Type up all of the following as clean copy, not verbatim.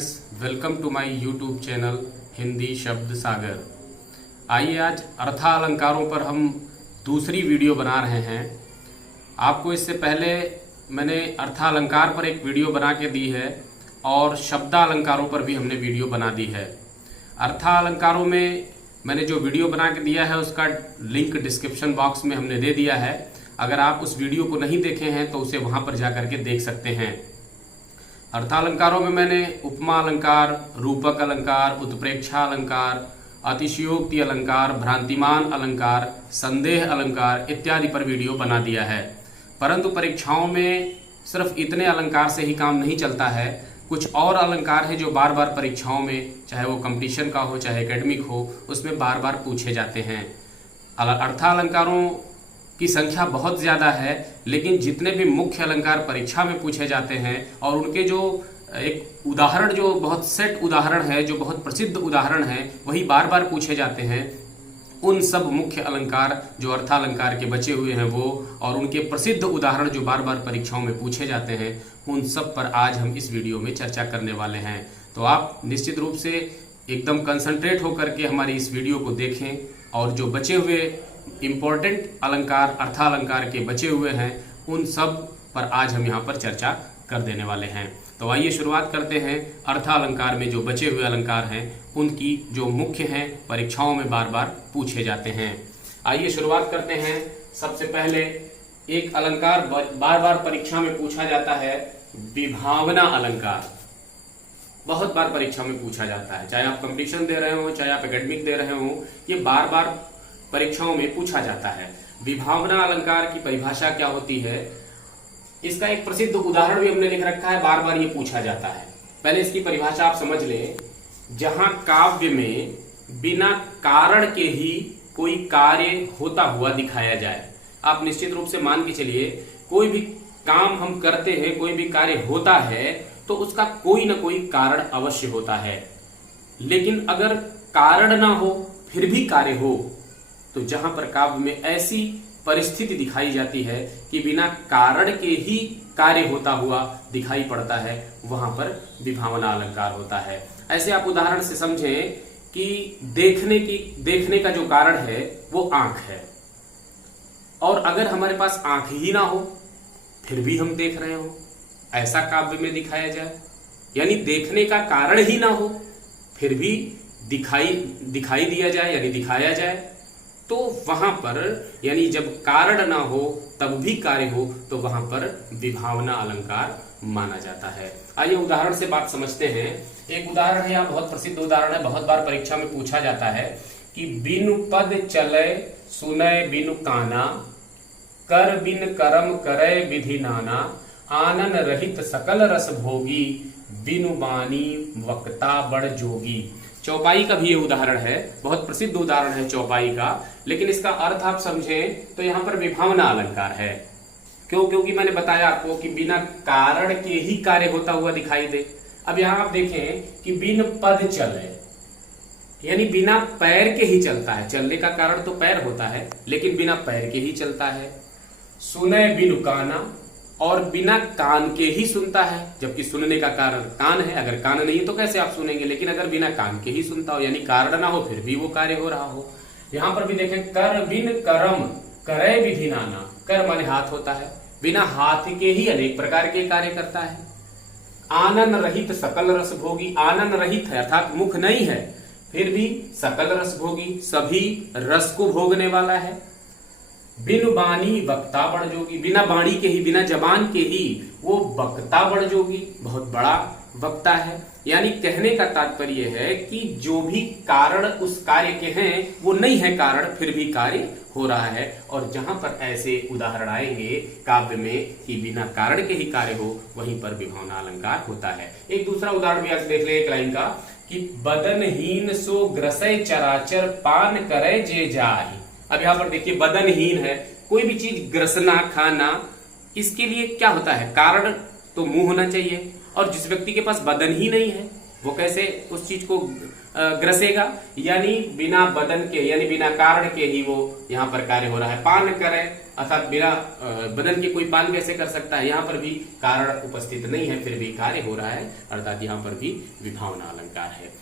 Friends, welcome to my YouTube channel Hindi Shabd Sagar. आइए आज अर्थालंकारों पर हम दूसरी वीडियो बना रहे हैं। आपको इससे पहले मैंने अर्थालंकार पर एक वीडियो बना के दी है और शब्दालंकारों पर भी हमने वीडियो बना दी है। अर्थालंकारों में मैंने जो वीडियो बना के दिया है उसका लिंक डिस्क्रिप्शन बॉक्स में हमने दे दिया है। अगर आप उस वीडियो को नहीं देखे हैं तो उसे वहां पर जा करके देख सकते हैं। अर्थालंकारों में मैंने उपमा अलंकार, रूपक अलंकार, उत्प्रेक्षा अलंकार, अतिशयोक्ति अलंकार, भ्रांतिमान अलंकार, संदेह अलंकार इत्यादि पर वीडियो बना दिया है। परंतु परीक्षाओं में सिर्फ इतने अलंकार से ही काम नहीं चलता है। कुछ और अलंकार है जो बार बार परीक्षाओं में, चाहे वो कंपटीशन का हो चाहे एकेडमिक हो, उसमें बार बार पूछे जाते हैं। अर्थालंकारों की संख्या बहुत ज़्यादा है, लेकिन जितने भी मुख्य अलंकार परीक्षा में पूछे जाते हैं और उनके जो एक उदाहरण, जो बहुत सेट उदाहरण है, जो बहुत प्रसिद्ध उदाहरण है, वही बार बार पूछे जाते हैं। उन सब मुख्य अलंकार जो अर्थालंकार के बचे हुए हैं वो, और उनके प्रसिद्ध उदाहरण जो बार बार परीक्षाओं में पूछे जाते हैं, उन सब पर आज हम इस वीडियो में चर्चा करने वाले हैं। तो आप निश्चित रूप से एकदम कंसंट्रेट होकर के हमारी इस वीडियो को देखें और जो बचे हुए इम्पोर्टेंट अलंकार, अर्थालंकार के बचे हुए हैं, उन सब पर आज हम यहाँ पर चर्चा कर देने वाले हैं। तो आइए शुरुआत करते हैं। अर्थालंकार में जो बचे हुए अलंकार हैं उनकी जो मुख्य हैं, परीक्षाओं में बार बार पूछे जाते हैं। आइए शुरुआत करते हैं। सबसे पहले एक अलंकार बार बार परीक्षा में पूछा जाता है, विभावना अलंकार। बहुत बार परीक्षा में पूछा जाता है, चाहे आप कंपटीशन दे रहे हो चाहे आप एकेडमिक दे रहे हो, ये बार बार परीक्षाओं में पूछा जाता है। विभावना अलंकार की परिभाषा क्या होती है, इसका एक प्रसिद्ध उदाहरण भी हमने लिख रखा है। बार बार ये पूछा जाता है। पहले इसकी परिभाषा आप समझ लें। जहां काव्य में बिना कारण के ही कोई कार्य होता हुआ दिखाया जाए। आप निश्चित रूप से मान के चलिए, कोई भी काम हम करते हैं, कोई भी कार्य होता है तो उसका कोई ना कोई कारण अवश्य होता है। लेकिन अगर कारण ना हो फिर भी कार्य हो, तो जहां पर काव्य में ऐसी परिस्थिति दिखाई जाती है कि बिना कारण के ही कार्य होता हुआ दिखाई पड़ता है, वहां पर विभावना अलंकार होता है। ऐसे आप उदाहरण से समझें कि देखने का जो कारण है वो आंख है, और अगर हमारे पास आंख ही ना हो फिर भी हम देख रहे हो, ऐसा काव्य में दिखाया जाए। यानी देखने का कारण ही ना हो फिर भी दिखाई दिया जाए, यानी दिखाया जाए, तो वहां पर, यानी जब कारण ना हो तब भी कार्य हो, तो वहां पर विभावना अलंकार माना जाता है। आइए उदाहरण से बात समझते हैं। एक उदाहरण है, यहाँ बहुत प्रसिद्ध उदाहरण है, बहुत बार परीक्षा में पूछा जाता है कि बिनु पद चले सुनय बिनु काना, कर बिन करम करे विधि नाना, आनन रहित सकल रस भोगी, बिनु बानी वक्ता बड़ जोगी। चौपाई का भी ये उदाहरण है, बहुत प्रसिद्ध उदाहरण है चौपाई का, लेकिन इसका अर्थ आप समझें तो यहाँ पर विभावना अलंकार है। क्यों? क्योंकि मैंने बताया आपको कि बिना कारण के ही कार्य होता हुआ दिखाई दे। अब यहाँ आप देखें कि बिन पद चले, यानी बिना पैर के ही चलता है। चलने का कारण तो पैर होता है, लेकिन बिना पैर के ही चलता है। सुने बिनु काना, और बिना कान के ही सुनता है, जबकि सुनने का कारण कान है। अगर कान नहीं तो कैसे आप सुनेंगे, लेकिन अगर बिना कान के ही सुनता हो, यानी कारण ना हो फिर भी वो कार्य हो रहा हो। यहां पर भी देखें, कर बिन करम करे विधि नाना। कर माने हाथ होता है, बिना हाथ के ही अनेक प्रकार के कार्य करता है। आनन रहित सकल रस भोगी, आनन रहित है अर्थात मुख नहीं है, फिर भी सकल रस भोगी, सभी रस को भोगने वाला है। बिनु बानी वक्ता बड़ जोगी, बिना बाणी के ही, बिना जबान के ही वो वक्ता बड़ जोगी, बहुत बड़ा वक्ता है। यानी कहने का तात्पर्य है कि जो भी कारण उस कार्य के हैं वो नहीं है कारण, फिर भी कार्य हो रहा है। और जहां पर ऐसे उदाहरण आएंगे काव्य में कि बिना कारण के ही कार्य हो, वहीं पर विभावना अलंकार होता है। एक दूसरा उदाहरण भी आज देख ले, एक लाइन का, कि बदनहीन सो ग्रसय चराचर, पान करे जे जाहि। अब यहां पर देखिए, बदनहीन है, कोई भी चीज ग्रसना, खाना, इसके लिए क्या होता है, कारण तो मुंह होना चाहिए। और जिस व्यक्ति के पास बदन ही नहीं है, वो कैसे उस चीज को ग्रसेगा, यानी बिना बदन के, यानी बिना कारण के ही वो यहाँ पर कार्य हो रहा है। पान करे अर्थात बिना बदन के कोई पान कैसे कर सकता है, यहाँ पर भी कारण उपस्थित नहीं है फिर भी कार्य हो रहा है, अर्थात यहाँ पर भी विभावना अलंकार है।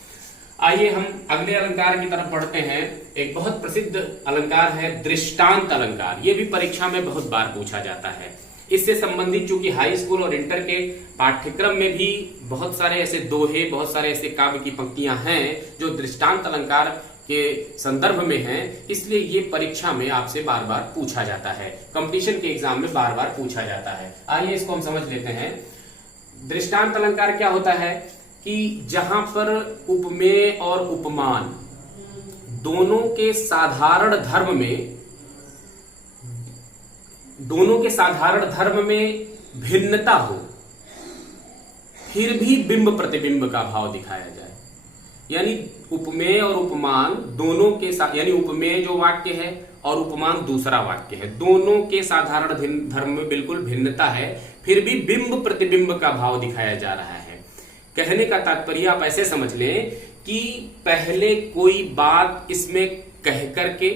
आइए हम अगले अलंकार की तरफ बढ़ते हैं। एक बहुत प्रसिद्ध अलंकार है दृष्टांत अलंकार। ये भी परीक्षा में बहुत बार पूछा जाता है। इससे संबंधित चूंकि हाई स्कूल और इंटर के पाठ्यक्रम में भी बहुत सारे ऐसे दोहे, बहुत सारे ऐसे काव्य की पंक्तियां हैं जो दृष्टांत अलंकार के संदर्भ में हैं, इसलिए ये परीक्षा में आपसे बार बार पूछा जाता है, कंपटीशन के एग्जाम में बार बार पूछा जाता है। आइए इसको हम समझ लेते हैं। दृष्टांत अलंकार क्या होता है कि जहां पर उपमेय और उपमान दोनों के साधारण धर्म में भिन्नता हो, फिर भी बिंब प्रतिबिंब का भाव दिखाया जाए। यानी उपमेय और उपमान दोनों के साथ, यानी उपमेय जो वाक्य है और उपमान दूसरा वाक्य है, दोनों के साधारण धर्म में बिल्कुल भिन्नता है, फिर भी बिंब प्रतिबिंब का भाव दिखाया जा रहा है। कहने का तात्पर्य आप ऐसे समझ लें कि पहले कोई बात इसमें कह करके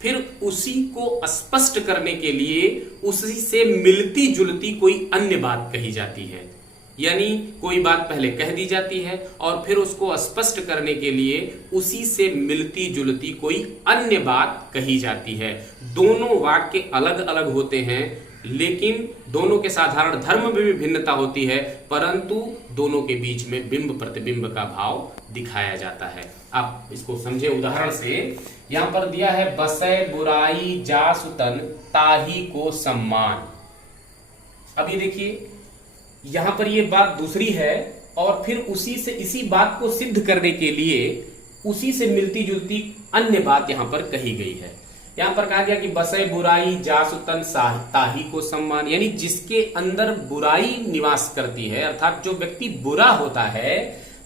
फिर उसी को स्पष्ट करने के लिए उसी से मिलती जुलती कोई अन्य बात कही जाती है। यानी कोई बात पहले कह दी जाती है और फिर उसको स्पष्ट करने के लिए उसी से मिलती जुलती कोई अन्य बात कही जाती है। दोनों वाक्य अलग अलग होते हैं, लेकिन दोनों के साधारण धर्म में भी भिन्नता होती है, परंतु दोनों के बीच में बिंब प्रतिबिंब का भाव दिखाया जाता है। आप इसको समझे उदाहरण से। यहां पर दिया है बसय बुराई जासु तन ताही को सम्मान। अब ये देखिए, यहां पर ये बात दूसरी है और फिर उसी से इसी बात को सिद्ध करने के लिए उसी से मिलती जुलती अन्य बात यहां पर कही गई है। यहां पर कहा गया कि बसय बुराई जासु तन ताही को सम्मान, यानी जिसके अंदर बुराई निवास करती है, अर्थात जो व्यक्ति बुरा होता है,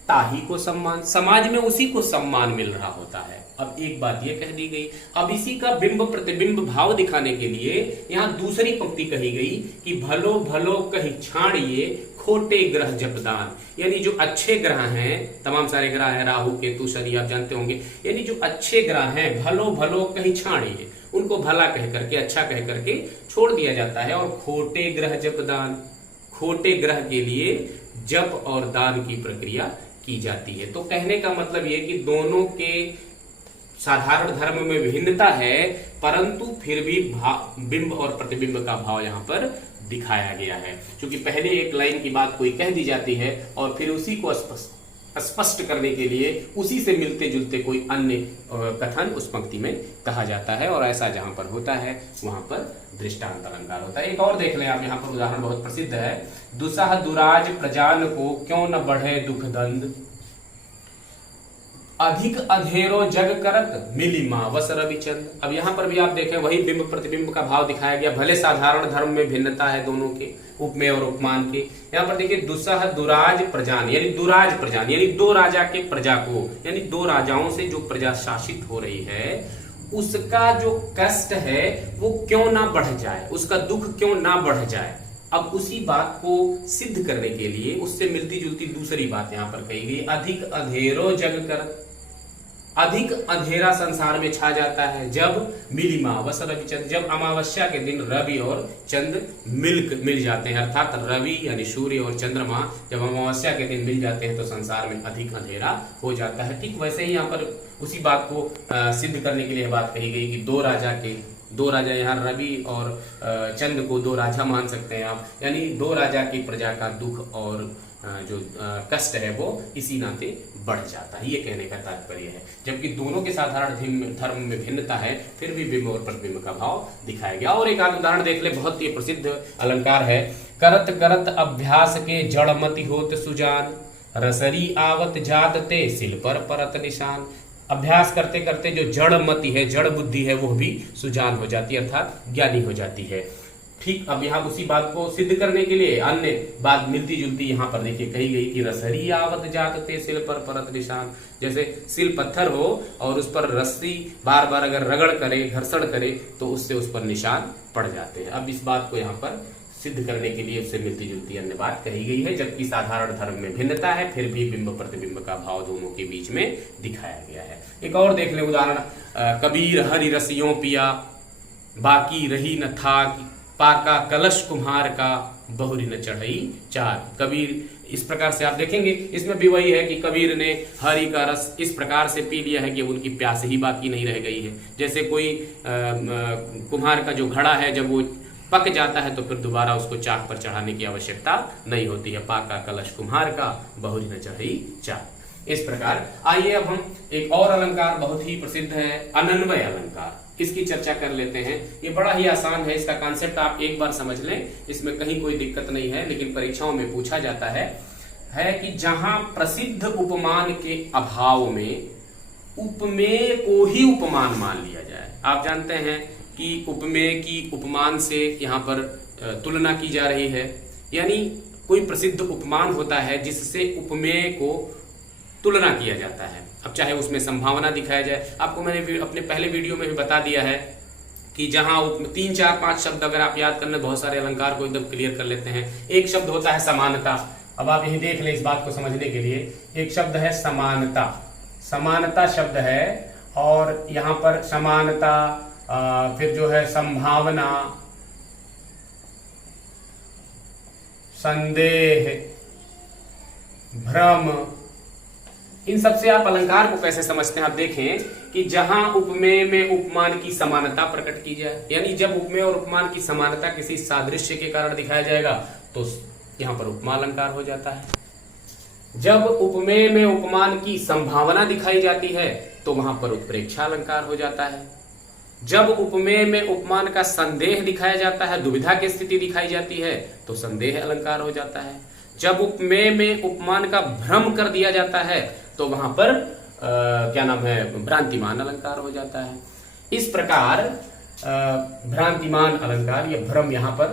ताही को सम्मान, समाज में उसी को सम्मान मिल रहा होता है। अब एक बात ये कह दी गई। अब इसी का बिंब प्रतिबिंब भाव दिखाने के लिए यहां दूसरी पंक्ति कही गई कि भलो भलो कहीं छाड़िए खोटे ग्रह जपदान, यानी जो अच्छे ग्रह हैं, तमाम सारे ग्रह हैं, राहु केतु शनि आप जानते होंगे, यानी जो अच्छे ग्रह हैं भलो भलो कहीं छाड़िए, उनको भला कह करके, अच्छा कह करके छोड़ दिया जाता है। और खोटे ग्रह जपदान, खोटे ग्रह के लिए जप और दान की प्रक्रिया की जाती है। तो कहने का मतलब ये कि दोनों के साधारण धर्म में भिन्नता है, परंतु फिर भी बिंब और प्रतिबिंब का भाव यहाँ पर दिखाया गया है। क्योंकि पहले एक लाइन की बात कोई कह दी जाती है और फिर उसी को स्पष्ट करने के लिए उसी से मिलते जुलते कोई अन्य कथन उस पंक्ति में कहा जाता है, और ऐसा जहां पर होता है वहां पर दृष्टांत अलंकार होता है। एक और देख लें आप, यहाँ पर उदाहरण बहुत प्रसिद्ध है। दुसह दुराज प्रजान को क्यों न बढ़े दुख दंड, अधिक अधेरो जग करत मिली मावस रविचंद। अब यहाँ पर भी आप देखें वही बिंब प्रतिबिंब का भाव दिखाया गया। भले साधारण धर्म में भिन्नता है दोनों के, उपमेय और उपमान के। यहाँ पर देखिए दुसह दुराज प्रजान, यानी दुराज प्रजान, यानी दो राजा के प्रजा को, यानी दो राजाओं से जो प्रजा शासित हो रही है, उसका जो कष्ट है वो क्यों ना बढ़ जाए, उसका दुख क्यों ना बढ़ जाए। अब उसी बात को सिद्ध करने के लिए उससे मिलती जुलती दूसरी बात यहाँ पर कही गई, अधिक अधेरो जग कर, अधिक अंधेरा संसार में छा जाता है जब मिलिमा वस रवि चंद्र, जब अमावस्या के दिन रवि और चंद्र मिल जाते हैं, अर्थात रवि यानी सूर्य और चंद्रमा जब अमावस्या के दिन मिल जाते हैं तो संसार में अधिक अंधेरा हो जाता है। ठीक वैसे ही यहाँ पर उसी बात को सिद्ध करने के लिए बात कही गई कि दो राजा यहाँ रवि और चंद्र को दो राजा मान सकते हैं आप, यानी दो राजा की प्रजा का दुख और जो कष्ट है वो इसी नाते बढ़ जाता है, ये कहने का तात्पर्य है। जबकि दोनों के साधारण धर्म में भिन्नता है, फिर भी बिंब और प्रतिबिंब का भाव दिखाया गया। और एक आध उदाहरण देख ले, बहुत ही प्रसिद्ध अलंकार है। करत करत अभ्यास के जड़मति होत सुजान, रसरी आवत जात ते सिल पर परत निशान। अभ्यास करते करते जो जड़ मति है, जड़ बुद्धि है, वो भी सुजान हो जाती है, अर्थात ज्ञानी हो जाती है। ठीक, अब यहाँ उसी बात को सिद्ध करने के लिए अन्य बात मिलती जुलती यहाँ पर देखिए कही गई कि रसरी आवत जाते सिल पर परत निशान। जैसे सिल पत्थर हो और उस पर रस्सी बार बार अगर रगड़ करे, घर्षण करे, तो उससे उस पर निशान पड़ जाते हैं। अब इस बात को यहाँ पर सिद्ध करने के लिए उससे मिलती जुलती अन्य बात कही गई है, जबकि साधारण धर्म में भिन्नता है, फिर भी बिंब प्रतिबिंब का भाव दोनों के बीच में दिखाया गया है। एक और देख ले उदाहरण, कबीर हरि रसियों पिया, बाकी रही न था, पाका कलश कुम्हार का, बहुरी न चढ़ई चार। कबीर इस प्रकार से आप देखेंगे, इसमें भी वही है कि कबीर ने हरि का रस इस प्रकार से पी लिया है कि उनकी प्यास ही बाकी नहीं रह गई है। जैसे कोई कुम्हार का जो घड़ा है, जब वो पक जाता है तो फिर दोबारा उसको चाक पर चढ़ाने की आवश्यकता नहीं होती है। पाका कलश कुम्हार का, बहुरी न चढ़ई चार। इस प्रकार आइए अब हम एक और अलंकार बहुत ही प्रसिद्ध है, अनन्वय अलंकार, इसकी चर्चा कर लेते हैं। ये बड़ा ही आसान है, इसका कॉन्सेप्ट आप एक बार समझ लें, इसमें कहीं कोई दिक्कत नहीं है, लेकिन परीक्षाओं में पूछा जाता है कि जहां प्रसिद्ध उपमान के अभाव में उपमेय को ही उपमान मान लिया जाए। आप जानते हैं कि उपमेय की उपमान से यहाँ पर तुलना की जा रही है, यानी कोई प्रसिद्ध उपमान होता है जिससे उपमेय को तुलना किया जाता है। अब चाहे उसमें संभावना दिखाया जाए, आपको मैंने अपने पहले वीडियो में भी बता दिया है कि जहां 3 4 5 शब्द अगर आप याद कर ले, बहुत सारे अलंकार को एकदम क्लियर कर लेते हैं। एक शब्द होता है समानता। अब आप यही देख लें इस बात को समझने के लिए, एक शब्द है समानता, समानता शब्द है, और यहां पर समानता, फिर जो है संभावना, संदेह, भ्रम, इन सब से आप अलंकार को कैसे समझते हैं। आप देखें कि जहां उपमेय में उपमान की समानता प्रकट की जाए, यानी जब उपमेय और उपमान की समानता किसी सादृश्य के कारण दिखाया जाएगा तो यहां पर उपमा अलंकार हो जाता है। जब उपमेय में उपमान की संभावना दिखाई जाती है तो वहां पर उत्प्रेक्षा अलंकार हो जाता है। जब उपमेय में उपमान का संदेह दिखाया जाता है, दुविधा की स्थिति दिखाई जाती है, तो संदेह अलंकार हो जाता है। जब उपमेय में उपमान का भ्रम कर दिया जाता है तो वहां पर क्या नाम है, भ्रांतिमान अलंकार हो जाता है। इस प्रकार भ्रांतिमान अलंकार या भ्रम, यहां पर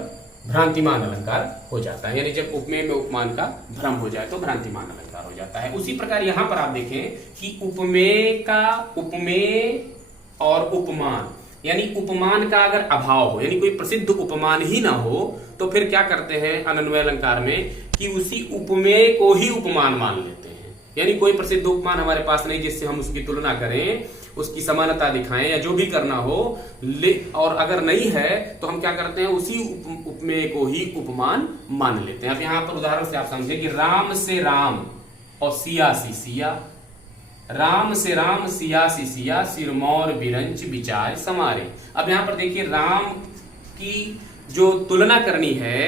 भ्रांतिमान अलंकार हो जाता है, यानी जब उपमेय में उपमान का भ्रम हो जाए तो भ्रांतिमान अलंकार हो जाता है। उसी प्रकार यहां पर आप देखें कि उपमेय का उपमेय और उपमान, यानी उपमान का अगर अभाव हो, यानी कोई प्रसिद्ध उपमान ही ना हो, तो फिर क्या करते हैं अनन्वय अलंकार में कि उसी उपमेय को ही उपमान मान लेते हैं। यानी कोई प्रसिद्ध उपमान हमारे पास नहीं जिससे हम उसकी तुलना करें, उसकी समानता दिखाएं या जो भी करना हो, और अगर नहीं है तो हम क्या करते हैं, उसी उपमेय को ही उपमान मान लेते हैं। अब यहां पर उदाहरण से आप समझे कि राम से राम और सिया सी सिया, राम से राम सिया सी सिया, सिरमौर बिरंच बिचार समारे। अब यहां पर देखिए राम की जो तुलना करनी है,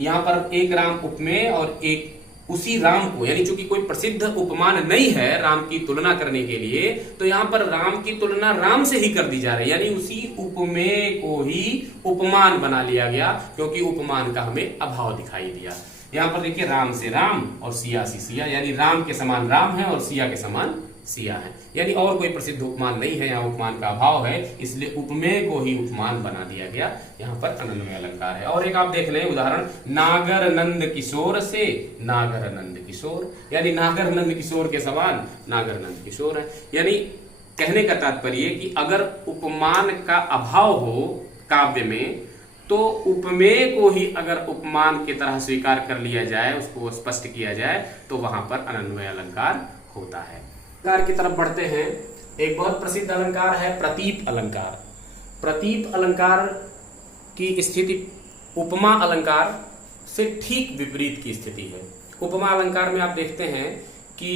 यहां पर एक राम उपमेय और एक उसी राम को, यानी चूंकि कोई प्रसिद्ध उपमान नहीं है राम की तुलना करने के लिए, तो यहां पर राम की तुलना राम से ही कर दी जा रही है, यानी उसी उपमेय को ही उपमान बना लिया गया, क्योंकि उपमान का हमें अभाव दिखाई दिया। यहां पर देखिए राम से राम और सिया सी सिया, यानी राम के समान राम है और सिया के समान सिया है, यानी और कोई प्रसिद्ध उपमान नहीं है, यहाँ उपमान का अभाव है, इसलिए उपमेय को ही उपमान बना दिया गया। यहाँ पर अनन्वय अलंकार है। और एक आप देख लें उदाहरण, नागर नंद किशोर से नागर नंद किशोर, यानी नागर नंद किशोर के समान नागर नंद किशोर है। यानी कहने का तात्पर्य कि अगर उपमान का अभाव हो काव्य में, तो उपमेय को ही अगर उपमान की तरह स्वीकार कर लिया जाए, उसको स्पष्ट किया जाए, तो वहां पर अनन्वय अलंकार होता है। अलंकार की तरफ बढ़ते हैं। एक बहुत प्रसिद्ध अलंकार है प्रतीप अलंकार। प्रतीप अलंकार की स्थिति उपमा अलंकार से ठीक विपरीत की स्थिति है। उपमा अलंकार में आप देखते हैं कि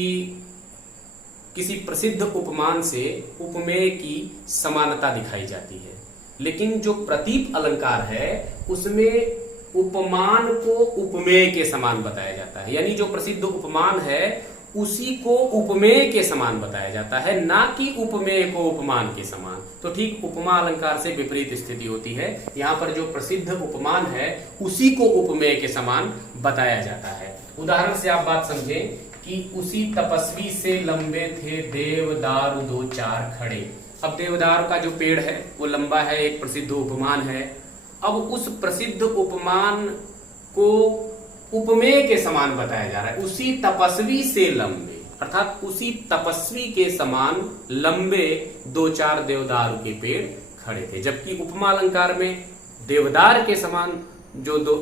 किसी प्रसिद्ध उपमान से उपमेय की समानता दिखाई जाती है, लेकिन जो प्रतीप अलंकार है उसमें उपमान को उपमेय के समान बताया जाता है, यानी जो प्रसिद्ध उपमान है उसी को उपमेय के समान बताया जाता है, ना कि उपमेय को उपमान के समान। तो ठीक उपमा अलंकार से विपरीत स्थिति होती है। यहाँ पर जो प्रसिद्ध उपमान है उसी को उपमेय के समान बताया जाता है। उदाहरण से आप बात समझें कि उसी तपस्वी से लंबे थे देवदारू दो चार खड़े। अब देवदारू का जो पेड़ है वो लंबा है, एक प्रसिद्ध उपमान है। अब उस प्रसिद्ध उपमान को उपमेय के समान बताया जा रहा है, उसी तपस्वी से लंबे, अर्थात उसी तपस्वी के समान लंबे दो चार देवदारू के पेड़ खड़े थे। जबकि उपमा अलंकार में देवदार के समान जो दो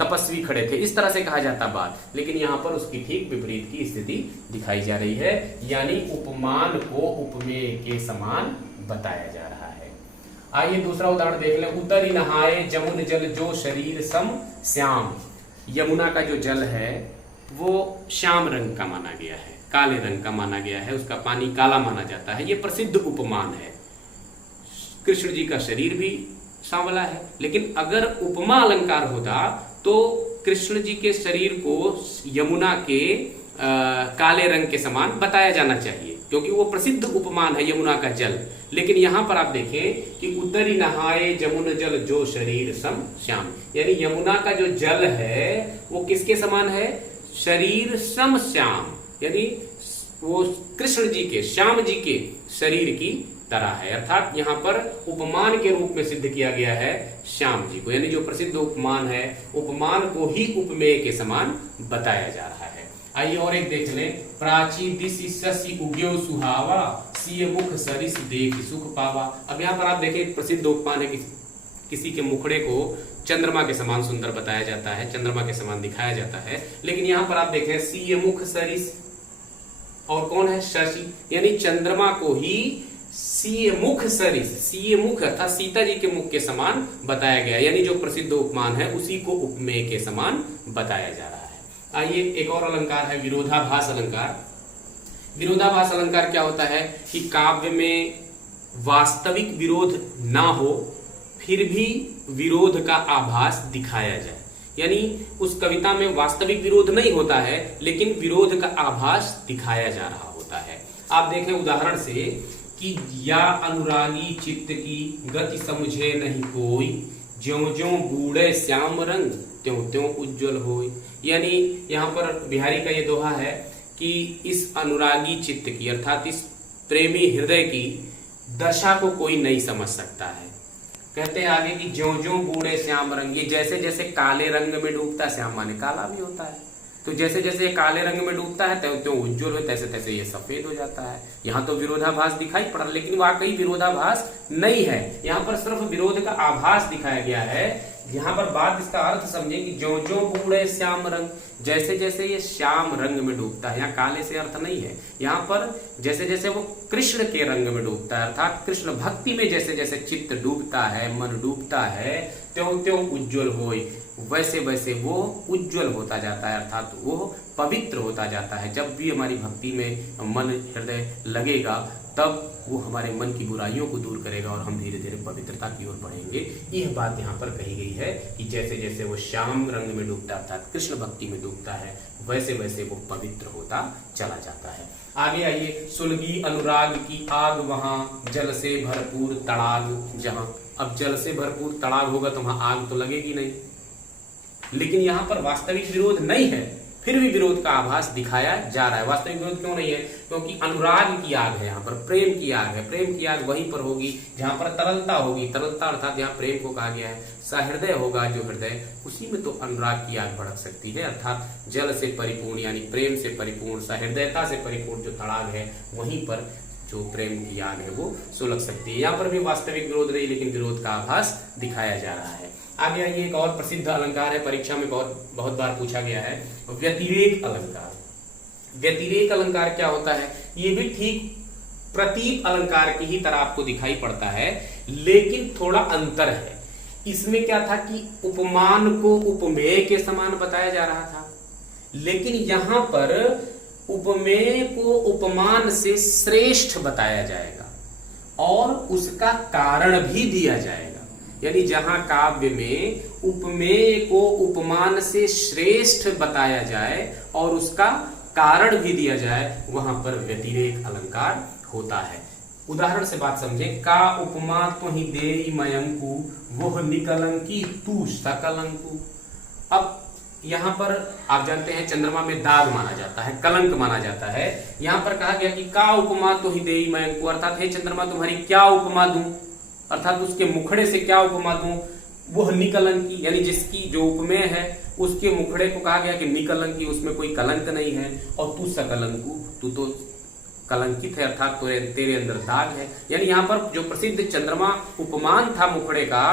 तपस्वी खड़े थे, इस तरह से कहा जाता बात, लेकिन यहाँ पर उसकी ठीक विपरीत की स्थिति दिखाई जा रही है, यानी उपमान को उपमेय के समान बताया जा रहा है। आइए दूसरा उदाहरण देख लें। उतरी नहाए जमुन जल जो शरीर सम श्याम। यमुना का जो जल है वो श्याम रंग का माना गया है, काले रंग का माना गया है, उसका पानी काला माना जाता है। ये प्रसिद्ध उपमान है। कृष्ण जी का शरीर भी सांवला है, लेकिन अगर उपमा अलंकार होता तो कृष्ण जी के शरीर को यमुना के काले रंग के समान बताया जाना चाहिए, क्योंकि वो प्रसिद्ध उपमान है यमुना का जल। लेकिन यहां पर आप देखें कि उतरी नहाए जमुन जल जो शरीर सम श्याम, यानी यमुना का जो जल है वो किसके समान है? शरीर सम श्याम, यानी वो कृष्ण जी के, श्याम जी के शरीर की तरह है। अर्थात यहाँ पर उपमान के रूप में सिद्ध किया गया है श्याम जी को, यानी जो प्रसिद्ध उपमान है, उपमान को ही उपमेय के समान बताया जा रहा है। आइए और एक देख लें। प्राची दिशि शशि उग्यो सुहावा, सिय मुख सरिस देख सुख पावा। अब यहाँ पर आप देखें प्रसिद्ध उपमान है, किसी के मुखड़े को चंद्रमा के समान सुंदर बताया जाता है, चंद्रमा के समान दिखाया जाता है। लेकिन यहाँ पर आप देखें सिय मुख सरिस, और कौन है? शशि, यानी चंद्रमा को ही सीय मुख सरिस, सीय मुख अर्थात सीता जी के मुख के समान बताया गया, यानी जो प्रसिद्ध उपमान है उसी को उपमेय के समान बताया जा रहा है। आइए एक और अलंकार है विरोधाभास अलंकार। विरोधाभास अलंकार क्या होता है कि काव्य में वास्तविक विरोध ना हो फिर भी विरोध का आभास दिखाया जाए, यानी उस कविता में वास्तविक विरोध नहीं होता है लेकिन विरोध का आभास दिखाया जा रहा होता है। आप देखें उदाहरण से कि या अनुरागी चित्त की गति समझे नहीं कोई, ज्यों ज्यों बूढ़े श्याम रंग त्यों त्यों उज्जवल होय। यानी यहाँ पर बिहारी का ये दोहा है कि इस अनुरागी चित्त की अर्थात इस प्रेमी हृदय की दशा को कोई नहीं समझ सकता है। कहते हैं आगे कि ज्यों ज्यों बूढ़े श्याम रंग, ये जैसे जैसे काले रंग में डूबता है, श्याम माने काला भी होता है, तो जैसे जैसे काले रंग में डूबता है त्यों त्यों उज्जवल हो, तैसे तैसे ये सफेद हो जाता है। यहाँ तो विरोधाभास दिखाई पड़ रहा, लेकिन वाकई विरोधाभास नहीं है, यहाँ पर सिर्फ विरोध का आभास दिखाया गया है। यहाँ पर बात इसका अर्थ समझे कि ज्यों ज्यों बूढ़े श्याम रंग, जैसे जैसे ये श्याम रंग में डूबता है, यहाँ काले से अर्थ नहीं है, यहाँ पर जैसे जैसे वो कृष्ण के रंग में डूबता है, अर्थात कृष्ण भक्ति में जैसे जैसे चित्त डूबता है, मन डूबता है, त्यों त्यों उज्जवल होय, वैसे वैसे वो उज्जवल होता जाता है, अर्थात वो पवित्र होता जाता है। जब भी हमारी भक्ति में मन हृदय लगेगा तब वो हमारे मन की बुराइयों को दूर करेगा और हम धीरे धीरे पवित्रता की ओर बढ़ेंगे। यह बात यहाँ पर कही गई है कि जैसे जैसे वो श्याम रंग में डूबता है अर्थात कृष्ण भक्ति में डूबता है, वैसे वैसे वो पवित्र होता चला जाता है। आगे आइए। सुलगी अनुराग की आग वहां, जल से भरपूर तड़ाग जहां। अब जल से भरपूर तड़ाग होगा तो वहां आग तो लगेगी नहीं, लेकिन यहाँ पर वास्तविक विरोध नहीं है, फिर भी विरोध का आभास दिखाया जा रहा है। वास्तविक विरोध क्यों नहीं है? क्योंकि अनुराग की आग है, यहाँ पर प्रेम की आग है। प्रेम की आग वहीं पर होगी जहां पर तरलता होगी, तरलता अर्थात यहाँ प्रेम को कहा गया है। सहृदय होगा जो हृदय, उसी में तो अनुराग की आग भड़क सकती है, अर्थात जल से परिपूर्ण यानी प्रेम से परिपूर्ण, सहृदयता से परिपूर्ण जो तड़ाग है वहीं पर जो प्रेम की आग है वो सुलग सकती है। यहाँ पर भी वास्तविक विरोध नहीं, लेकिन विरोध का आभास दिखाया जा रहा है। आगे आइए। एक और प्रसिद्ध अलंकार है, परीक्षा में बहुत बार पूछा गया है, व्यतिरेक अलंकार। व्यतिरेक अलंकार क्या होता है? ये भी ठीक प्रतीप अलंकार की ही तरह आपको दिखाई पड़ता है, लेकिन थोड़ा अंतर है। इसमें क्या था कि उपमान को उपमेय के समान बताया जा रहा था, लेकिन यहां पर उपमेय को उपमान से श्रेष्ठ बताया जाएगा और उसका कारण भी दिया जाएगा। यानी जहां काव्य में उपमेय को उपमान से श्रेष्ठ बताया जाए और उसका कारण भी दिया जाए, वहां पर व्यतिरेक अलंकार होता है। उदाहरण से बात समझे। का उपमा तुहि देई मयंकु, वह निकलंकी तू सकलंकु। अब यहां पर आप जानते हैं चंद्रमा में दाग माना जाता है, कलंक माना जाता है। यहां पर कहा गया कि का उपमा तुहि देई मयंकु, अर्थात हे चंद्रमा तुम्हारी क्या उपमा दूं, अर्थात उसके मुखड़े से क्या उपमा दूं। वह निकलंकी यानी जिसकी जो उपमेय है उसके मुखड़े को कहा गया कि निकलंकी, उसमें कोई कलंक नहीं है। और तू सकलंकु, तू तो कलंकित है, अर्थात तेरे अंदर दाग है। यानी यहाँ पर जो प्रसिद्ध चंद्रमा उपमान था मुखड़े का,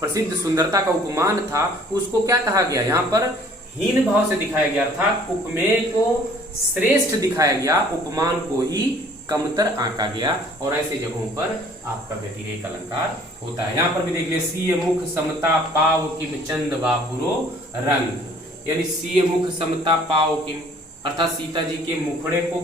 प्रसिद्ध सुंदरता का उपमान था उसको क्या कहा गया, यहाँ पर हीन भाव से दिखाया गया, अर्थात उपमेय को श्रेष्ठ दिखाया गया, उपमान को ही कमतर आंका गया। और ऐसे जगहों पर आपका व्यतिरेक अलंकार होता है। यहाँ पर भी देख लिया, सीय मुख समता पाव किम चंद बापुरो रंग, यानी सीय मुख समता पाव किम, अर्थात सीता जी के मुखड़े को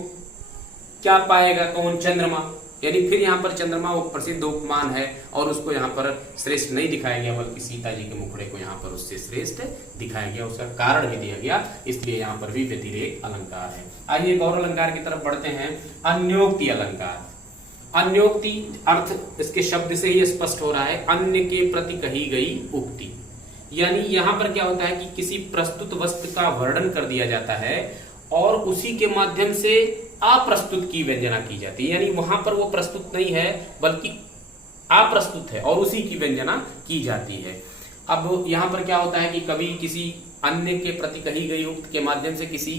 क्या पाएगा, कौन, चंद्रमा, यानी फिर यहाँ पर चंद्रमा वो प्रसिद्ध उपमान है और उसको यहाँ पर श्रेष्ठ नहीं दिखाया गया, बल्कि सीता जी के मुखड़े को यहाँ पर उससे श्रेष्ठ दिखाया गया, उसका कारण भी दिया गया, इसलिए यहाँ पर भी व्यतिरेक अलंकार है। आइए एक और अलंकार की तरफ बढ़ते हैं, अन्योक्ति अलंकार। अन्योक्ति अर्थ इसके शब्द से ही स्पष्ट हो रहा है, अन्य के प्रति कही गई उक्ति, यानी यहाँ पर क्या होता है कि किसी प्रस्तुत वस्तु का वर्णन कर दिया जाता है और उसी के माध्यम से अप्रस्तुत की व्यंजना की जाती है, यानी वहां पर वो प्रस्तुत नहीं है बल्कि अप्रस्तुत है और उसी की व्यंजना की जाती है। अब यहाँ पर क्या होता है कि कभी किसी अन्य के प्रति कही गई उक्त के माध्यम से किसी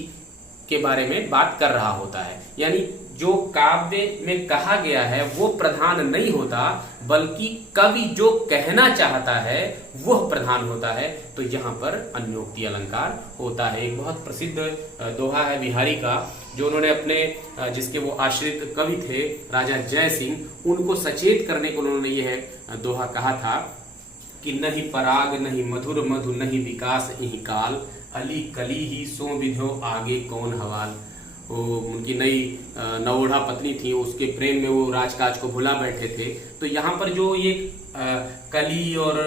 के बारे में बात कर रहा होता है, यानी जो काव्य में कहा गया है वो प्रधान नहीं होता, बल्कि कवि जो कहना चाहता है वह प्रधान होता है, तो यहाँ पर अन्योक्ति अलंकार होता है। एक बहुत प्रसिद्ध दोहा है बिहारी का, जो उन्होंने अपने जिसके वो आश्रित कवि थे राजा जय सिंह, उनको सचेत करने को उन्होंने यह दोहा कहा था कि नहीं पराग नहीं मधुर मधु नहीं विकास इहि काल, अली कली ही सो विधो आगे कौन हवाल। वो उनकी नई नवोढ़ा पत्नी थी, उसके प्रेम में वो राजकाज को भुला बैठे थे। तो यहाँ पर जो ये कली और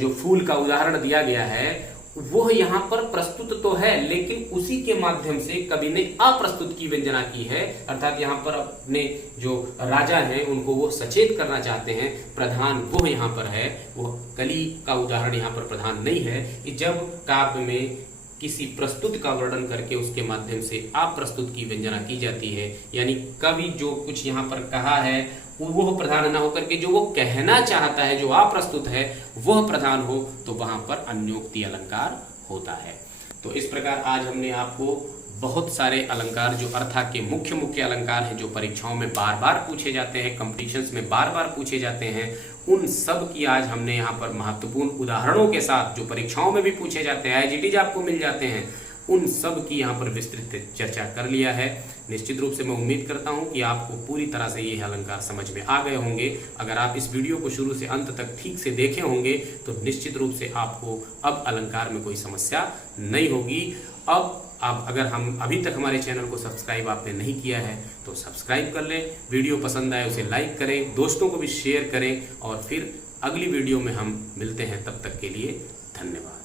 जो फूल का उदाहरण दिया गया है वो यहाँ पर प्रस्तुत तो है, लेकिन उसी के माध्यम से कवि ने अप्रस्तुत की व्यंजना की है, अर्थात यहाँ पर अपने जो राजा हैं उनको वो सचेत करना चाहते हैं, प्रधान वो यहाँ पर है, वो कली का उदाहरण यहाँ पर प्रधान नहीं है। कि जब काव्य में किसी प्रस्तुत का वर्णन करके उसके माध्यम से अप्रस्तुत की व्यंजना की जाती है, यानी कवि जो कुछ यहाँ पर कहा है वो प्रधान न होकर के जो वो कहना चाहता है, जो अप्रस्तुत है, वह प्रधान हो, तो वहां पर अन्योक्ति अलंकार होता है। तो इस प्रकार आज हमने आपको बहुत सारे अलंकार जो अर्था के मुख्य मुख्य अलंकार हैं, जो परीक्षाओं में बार बार पूछे जाते हैं, कॉम्पिटिशन्स में बार बार पूछे जाते हैं, उन सब की आज हमने यहाँ पर महत्वपूर्ण उदाहरणों के साथ, जो परीक्षाओं में भी पूछे जाते हैं, IGTs आपको मिल जाते हैं, उन सब की यहाँ पर विस्तृत चर्चा कर लिया है। निश्चित रूप से मैं उम्मीद करता हूँ कि आपको पूरी तरह से ये अलंकार समझ में आ गए होंगे। अगर आप इस वीडियो को शुरू से अंत तक ठीक से देखे होंगे तो निश्चित रूप से आपको अब अलंकार में कोई समस्या नहीं होगी। अब आप अगर हम अभी तक हमारे चैनल को सब्सक्राइब आपने नहीं किया है तो सब्सक्राइब कर लें, वीडियो पसंद आए उसे लाइक करें, दोस्तों को भी शेयर करें, और फिर अगली वीडियो में हम मिलते हैं। तब तक के लिए धन्यवाद।